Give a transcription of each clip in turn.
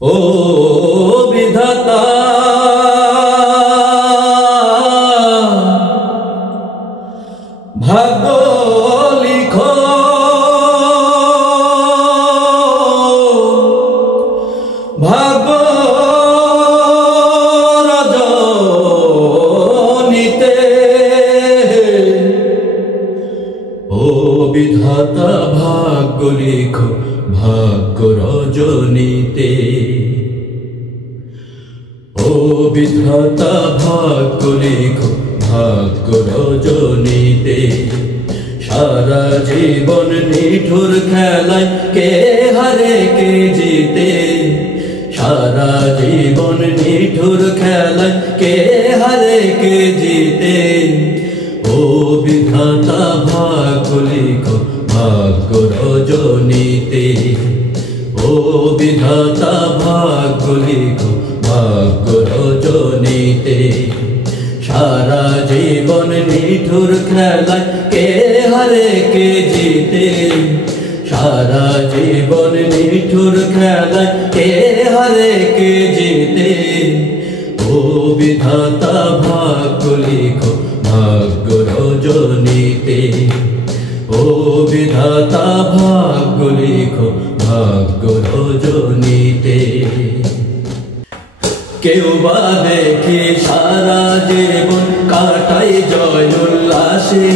ও বিধাতা ভাগ্য লিখো ভাগ্য রজনীতে ও বিধাতা ভাগ্য লিখো ভাগ্য রজনীতে ও বিধাতা ভাগ্য লিখো ভাগ্য রজনীতে সারা জীবন নিঠুর খেলায় কে হারে কে জিতে সারা জীবন নিঠুর খেলায় কে হারে কে জিতে ও বিধাতা ভাগ্য লিখো ভাগ্য রজনীতে ও বিধাতা ভাগ্য লিখো ভাগ্য রজনীতে সারা জীবন নিঠুর খেলায় কে হারে কে জিতে সারা জীবন নিঠুর খেলায় কে হারে কে জিতে ও বিধাতা ভাগ্য লিখো ভাগ্য রজনীতে ও বিধাতা ভাগ্য লিখো ভাগ্য রজনীতে কেউ বা দেখি সারা জীবন কাটাই জয় উল্লাসে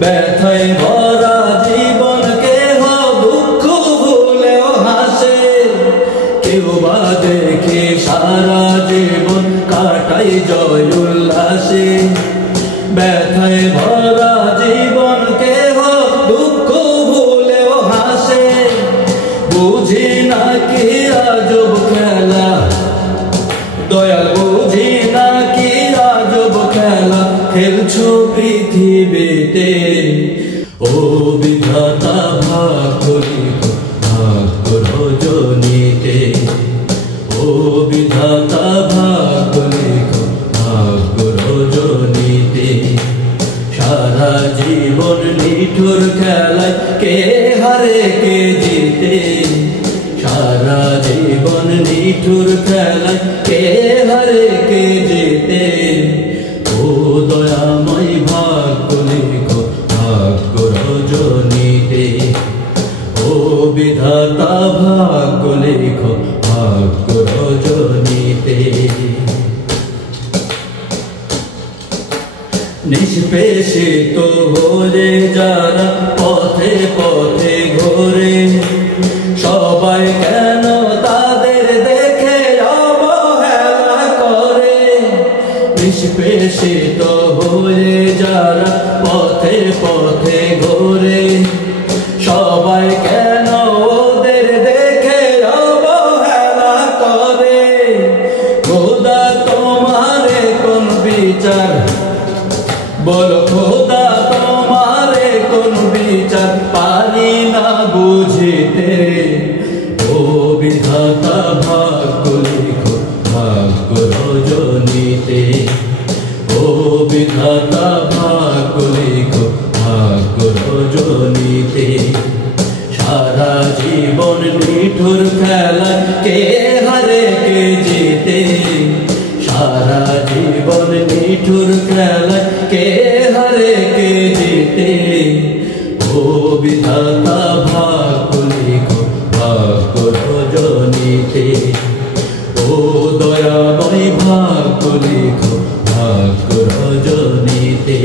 ব্যথায় ভরা জীবন কেহ দুঃখ ভুলেও হাসে কেউ বা দেখি সারা জীবন কাটাই জয় উল্লাসে ব্যথায় ভরা জীবন কেহ দুঃখ ভুলেও হাসে বুঝি না কি আজব খেলা দয়াল বুঝি না কি আজব খেলা খেলছো পৃথিবীতে ও বিধাতা ভাগ্য লিখো ভাগ্য রজনীতে ও বিধাতা ভাগ্য লিখো ভাগ্য রজনীতে সারা জীবন নিঠুর খেলায় কে হারে কে জিতে সারা জীবন নিঠুর খেলায় কে হারে কে জিতে ও দয়াময় ভাগ্য লিখো ভাগ্য রজনীতে ও বিধাতা ভাগ্য লিখো ভাগ্য রজনীতে নিষ্পেষিত হয়ে যারা পথে পথে ঘোরে সবাই কেন তাদের দেখে অবহেলা করে নিষ্পেষিত হয়ে যারা পথে পথে ঘোরে সবাই কেন ওদের দেখে অবহেলা করে খোদা তোমারে কোন বিচার বলো খোদা তোমারে কোন বিচার পারি না বুঝিতে ও বিধাতা ভাগ্য লিখো ভাগ্য রজনীতে ও বিধাতা ভাগ্য লিখো ভাগ্য রজনীতে সারা জীবন নিঠুর খেলায় কে হারে কে জিতে সারা জীবন নিঠুর খেলায় কে হারে কে জিতে ও বিধাতা ভাগ্য লিখো ভাগ্য রজনীতে ও দয়াময় ভাগ্য লিখো ভাগ্য রজনীতে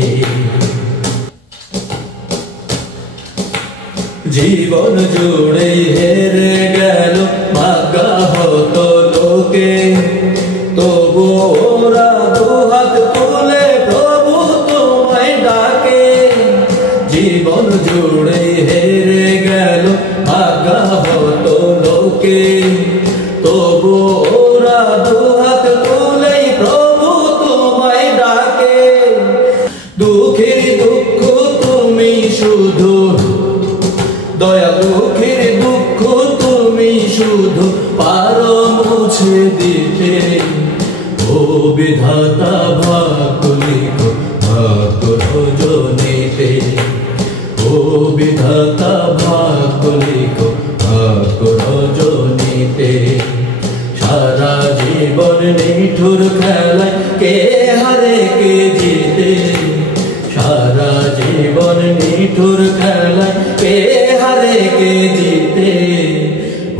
জীবন জুড়ে হেরে গেল ভাগ্য হতো লোকে তবু ওরা দুহাত তুলে প্রভু তোমায় ডাকে জীবন জুড়ে হেরে গেল ভাগ্য হতো লোকে তবু ওরা দুহাত তুলে প্রভু তোমায় ডাকে দুঃখের দুঃখ তুমি শুধু দয়া দুঃখের দুঃখ তুমি শুধু পারো মুছে দিতে ও বিধাতা ভাগ্য লিখো ভাগ্য রজনীতে ও বিধাতা ভাগ্য লিখো ভাগ্য রজনীতে নিঠুর খেলায় কে হারে কে জিতে, সারা জীবন নিঠুর খেলায় কে হারে কে জিতে।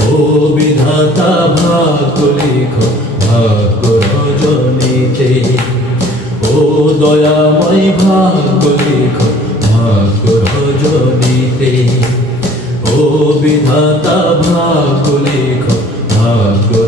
ও বিধাতা ভাগ্য লিখো ভাগ্য রজনীতে, ও দয়াময় ভাগ্য লিখো ভাগ্য রজনীতে, ও বিধাতা ভাগ্য লিখো ভাগ্য